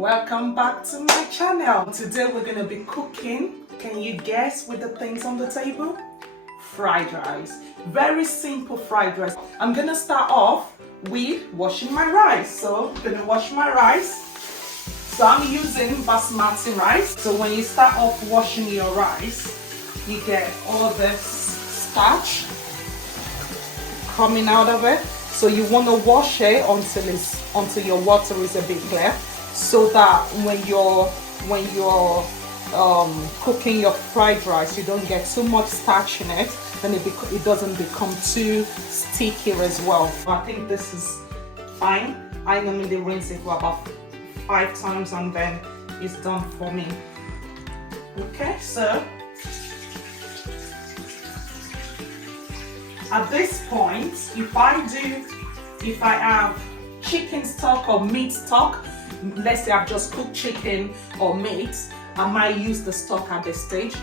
Welcome back to my channel. Today we're going to be cooking. Can you guess with the things on the table? Fried rice. Very simple fried rice. I'm going to start off with washing my rice. So I'm going to wash my rice. So I'm using basmati rice. So when you start off washing your rice, you get all this starch coming out of it. So you want to wash it until your water is a bit clear, so that when you're cooking your fried rice, you don't get too much starch in it, then it doesn't become too sticky as well. I think this is fine. I normally rinse it for about 5 times and then it's done for me. Okay, so at this point, if I have chicken stock or meat stock, let's say I've just cooked chicken or meat, I might use the stock at this stage.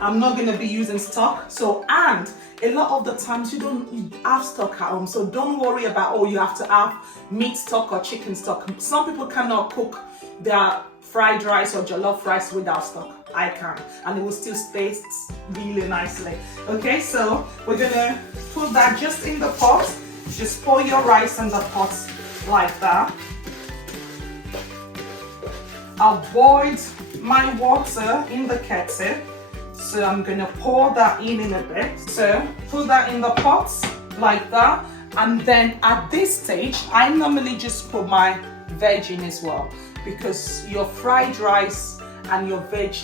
I'm not going to be using stock. So, and a lot of the times you have stock at home, so don't worry about, oh, you have to have meat stock or chicken stock. Some people cannot cook their fried rice or jollof rice without stock. I can, and it will still taste really nicely. Okay, so we're gonna put that just in the pot. Just pour your rice in the pot like that. I've boiled my water in the kettle, so I'm gonna pour that in a bit. So put that in the pot like that, and then at this stage I normally just put my veg in as well, because your fried rice and your veg,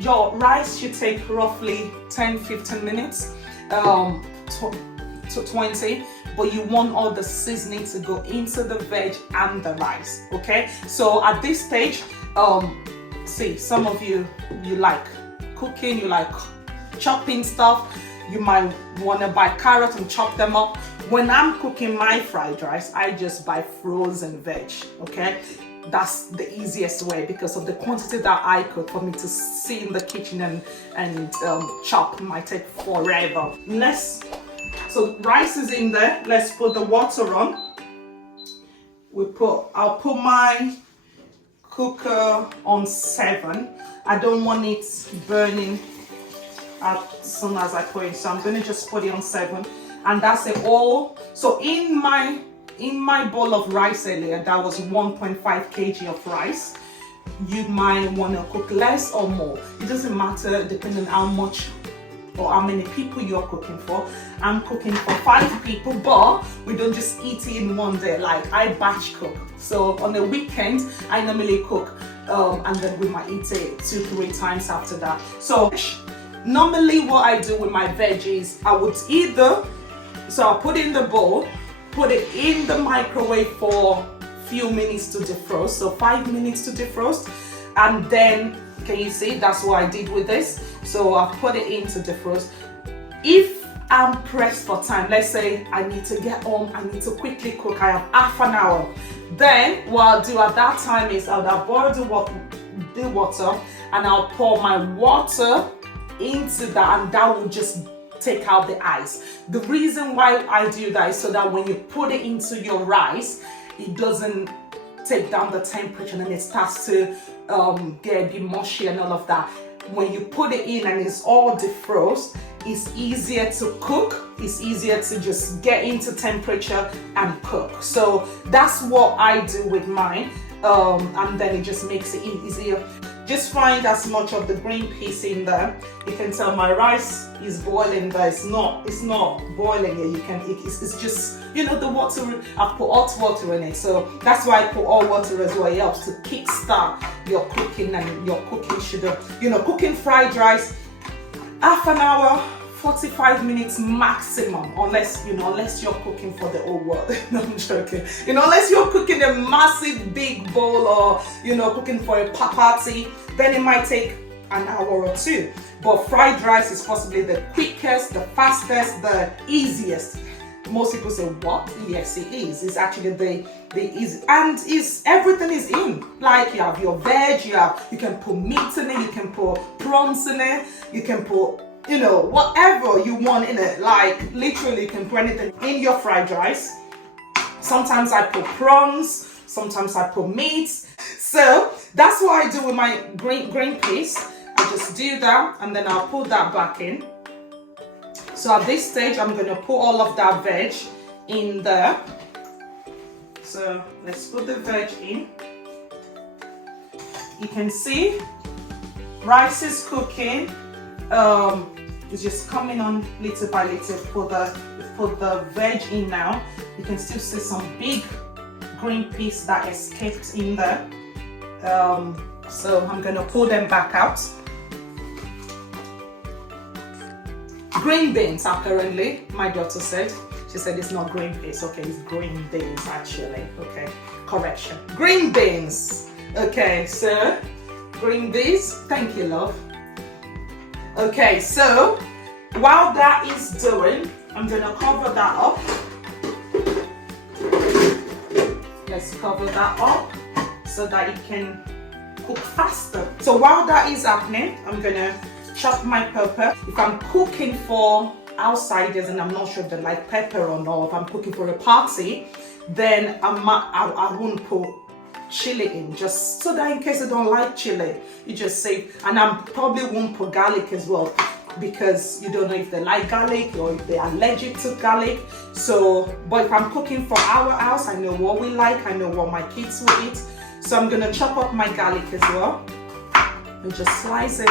your rice should take roughly 10-15 minutes to 20, but you want all the seasoning to go into the veg and the rice. Okay, so at this stage, see, some of you like cooking, you like chopping stuff, you might want to buy carrots and chop them up. When I'm cooking my fried rice, I just buy frozen veg. Okay, that's the easiest way because of the quantity that I cook. For me to sit in the kitchen and chop might take forever. So rice is in there. Let's put the water on. I'll put my cooker on 7. I don't want it burning as soon as I put it, so I'm going to just put it on 7, and that's it all. So in my bowl of rice earlier, that was 1.5 kg of rice. You might want to cook less or more. It doesn't matter depending on how much or how many people you're cooking for. I'm cooking for 5 people, but we don't just eat it in one day. Like, I batch cook. So on a weekend, I normally cook and then we might eat it 2-3 times after that. So normally what I do with my veggies, I would I'll put it in the bowl, put it in the microwave for a few minutes to defrost, so 5 minutes to defrost, and then, can you see, that's what I did with this. So I put it into defrost. If I'm pressed for time, let's say I need to get home, I need to quickly cook, I have half an hour, then what I'll do at that time is I'll boil the water and I'll pour my water into that, and that will just take out the ice. The reason why I do that is so that when you put it into your rice, it doesn't take down the temperature and it starts to get a bit mushy and all of that. When you put it in and it's all defrost, it's easier to cook, it's easier to just get into temperature and cook. So that's what I do with mine, and then it just makes it easier. Just find as much of the green peas in there. You can tell my rice is boiling, but it's not boiling yet. It's just, the water. I put hot water in it, so that's why I put hot water as well. It helps to kickstart your cooking, and your cooking should cooking fried rice, half an hour, 45 minutes maximum, unless you're cooking for the whole world. No, I'm joking. Unless you're cooking a massive big bowl, or cooking for a party, then it might take an hour or 2. But fried rice is possibly the quickest, the fastest, the easiest. Most people say, what? Yes, it is. It's actually the easy, and everything is in. Like, you have your veg, you can put meat in it, you can put prawns in it, you can put whatever you want in it. Like, literally you can put anything in your fried rice. Sometimes I put prawns, Sometimes I put meat. So that's what I do with my green peas. I just do that and then I'll put that back in. So at this stage, I'm going to put all of that veg in there. So let's put the veg in. You can see rice is cooking. It's just coming on little by little. Put the veg in now. You can still see some big green peas that escaped in there. So I'm going to pull them back out. Green beans, apparently, my daughter said. She said it's not green peas. Okay, it's green beans actually. Okay, correction. Green beans. Okay, so green beans. Thank you, love. Okay, so while that is doing, I'm gonna cover that up. Let's cover that up so that it can cook faster. So while that is happening, I'm gonna chop my pepper. If I'm cooking for outsiders and I'm not sure if they like pepper or not, if I'm cooking for a party, then I won't put chili in, just so that in case I don't like chili, you just say, and I probably won't put garlic as well, because you don't know if they like garlic or if they're allergic to garlic. So, but if I'm cooking for our house, I know what we like, I know what my kids will eat. So I'm gonna chop up my garlic as well and just slice it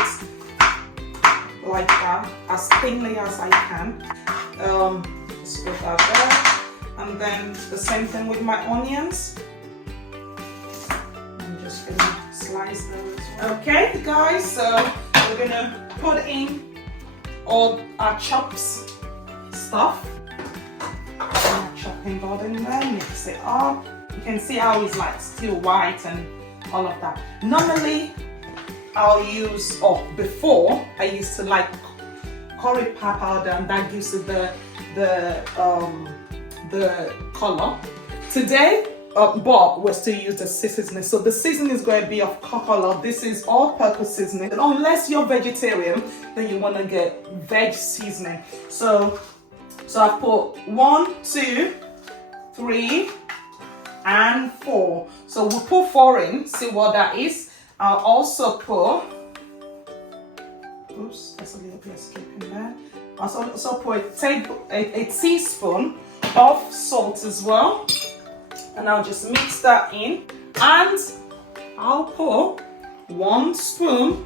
like that, as thinly as I can. Just put that there. And then the same thing with my onions. I'm just gonna slice them as well. Okay guys, so we're gonna put in all our chops stuff. Our chopping board in there, mix it up. You can see how it's like still white and all of that. Normally I'll use, before I used to like curry powder, and that gives it the color. Today, but we're still use the seasoning. So the seasoning is going to be of color. This is all-purpose seasoning. And unless you're vegetarian, then you want to get veg seasoning. So I put 1, 2, 3, and 4. So we'll put 4 in. See what that is. I'll also put, oops, there's a little bit escaping there. I'll also put a teaspoon of salt as well. And I'll just mix that in. And I'll put 1 teaspoon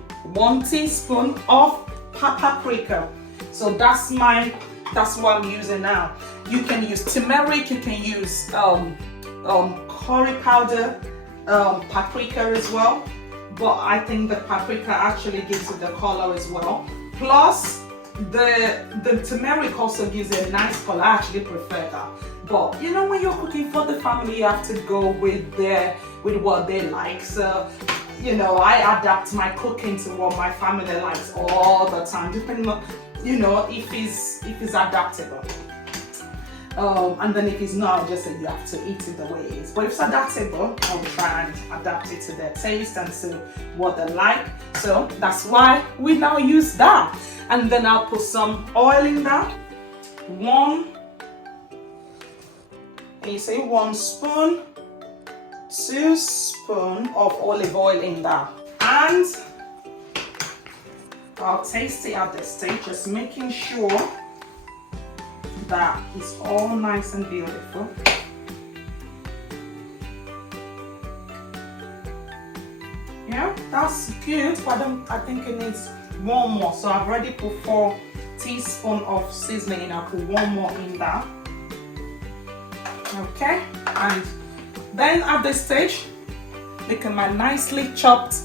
of paprika. So that's what I'm using now. You can use turmeric, you can use curry powder, paprika as well. But I think the paprika actually gives it the color as well. Plus, the turmeric also gives it a nice color. I actually prefer that. But you know, when you're cooking for the family, you have to go with what they like. So, you know, I adapt my cooking to what my family likes all the time, depending on, you know, if it's adaptable. And then if it's not, I'll just say you have to eat it the way it is. But if it's adaptable, I'll try and adapt it to their taste and to what they like. So that's why we now use that. And then I'll put some oil in that. 1 spoon, 2 spoons of olive oil in that. And I'll taste it at this stage, just making sure that is all nice and beautiful. Yeah, that's good, but I think it needs 1 more. So I've already put 4 teaspoons of seasoning in. I'll put 1 more in that. Okay, and then at this stage, look at my nicely chopped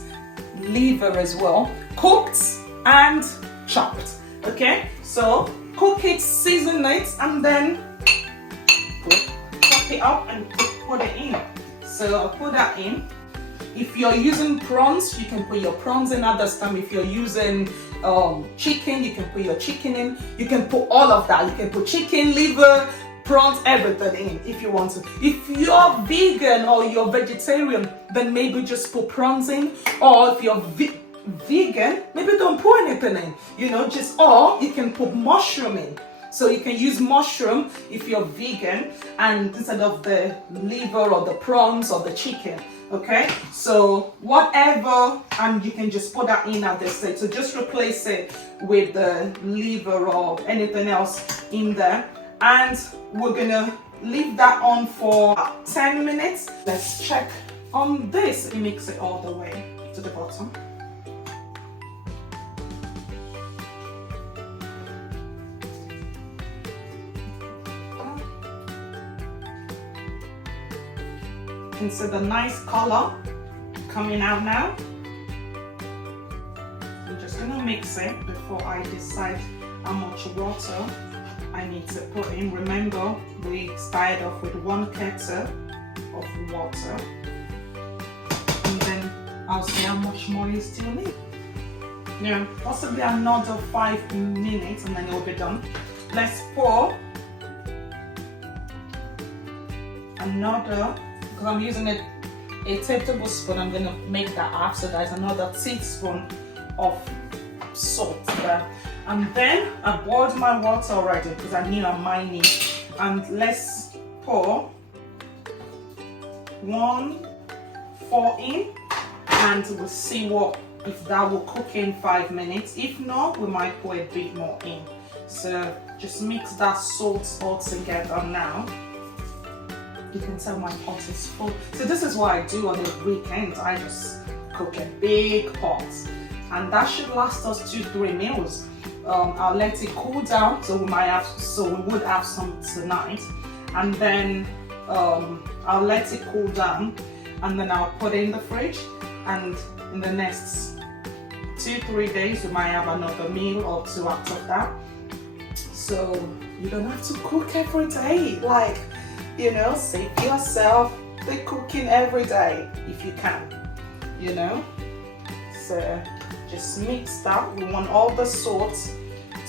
liver as well, cooked and chopped. Okay, so cook it, season it, and then chop it up and put it in. So I'll put that in. If you're using prawns, you can put your prawns in at this time. If you're using chicken, you can put your chicken in. You can put all of that. You can put chicken, liver, prawns, everything in if you want to. If you're vegan or you're vegetarian, then maybe just put prawns in. Or if you're vegan, maybe don't put anything in, you know, or you can put mushroom in. So you can use mushroom if you're vegan, and instead of the liver or the prawns or the chicken. Okay, so whatever, and you can just put that in at this stage. So just replace it with the liver or anything else in there, and we're gonna leave that on for 10 minutes. Let's check on this. Mix it all the way to the bottom. You can see the nice color coming out now. I'm just gonna mix it before I decide how much water I need to put in. Remember, we started off with 1 kettle of water, and then I'll see how much more you still need. Yeah, possibly another 5 minutes and then it'll be done. Let's pour another, because I'm using a tablespoon, I'm gonna make that half, so there's another teaspoon of salt there. And then I boiled my water already because I knew I might need. And let's pour 1/4 in, and we'll see if that will cook in 5 minutes. If not, we might pour a bit more in. So just mix that salt all together now. You can tell my pot is full. So this is what I do on the weekends. I just cook a big pot, and that should last us 2-3 meals. I'll let it cool down, so we would have some tonight, and then I'll let it cool down, and then I'll put it in the fridge, and in the next 2-3 days we might have another meal or 2 after that. So you don't have to cook every day, like, you know, save yourself the cooking every day if you can, you know. So just mix that. We want all the salt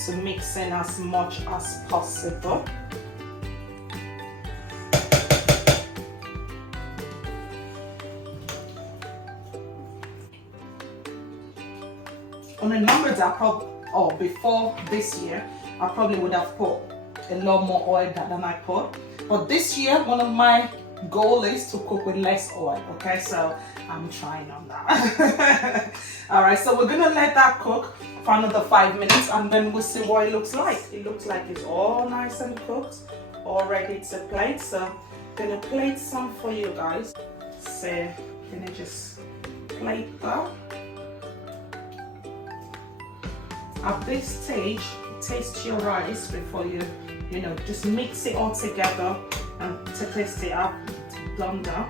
to mix in as much as possible. On a number that before this year, I probably would have put a lot more oil than I put. But this year, one of my goal is to cook with less oil, okay? So I'm trying on that. All right, so we're gonna let that cook for another 5 minutes, and then we'll see what it looks like. It looks like it's all nice and cooked, all ready to plate. So I'm gonna plate some for you guys. So gonna just plate that. At this stage, taste your rice before you just mix it all together and to taste it. I've done that.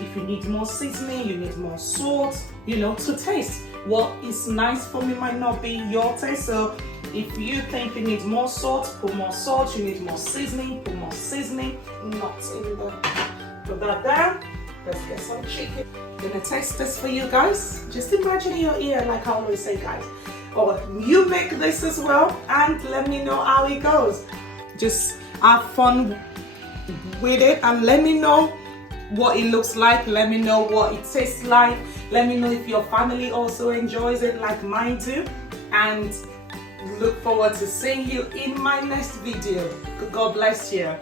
If you need more seasoning, you need more salt, to taste. What is nice for me might not be your taste. So if you think you need more salt, put more salt. You need more seasoning, put more seasoning. Put that down. Let's get some chicken. I'm gonna taste this for you guys. Just imagine your ear, like I always say, guys. Or you make this as well and let me know how it goes. Just have fun with it and let me know what it looks like. Let me know what it tastes like. Let me know if your family also enjoys it like mine do. And look forward to seeing you in my next video. God bless you.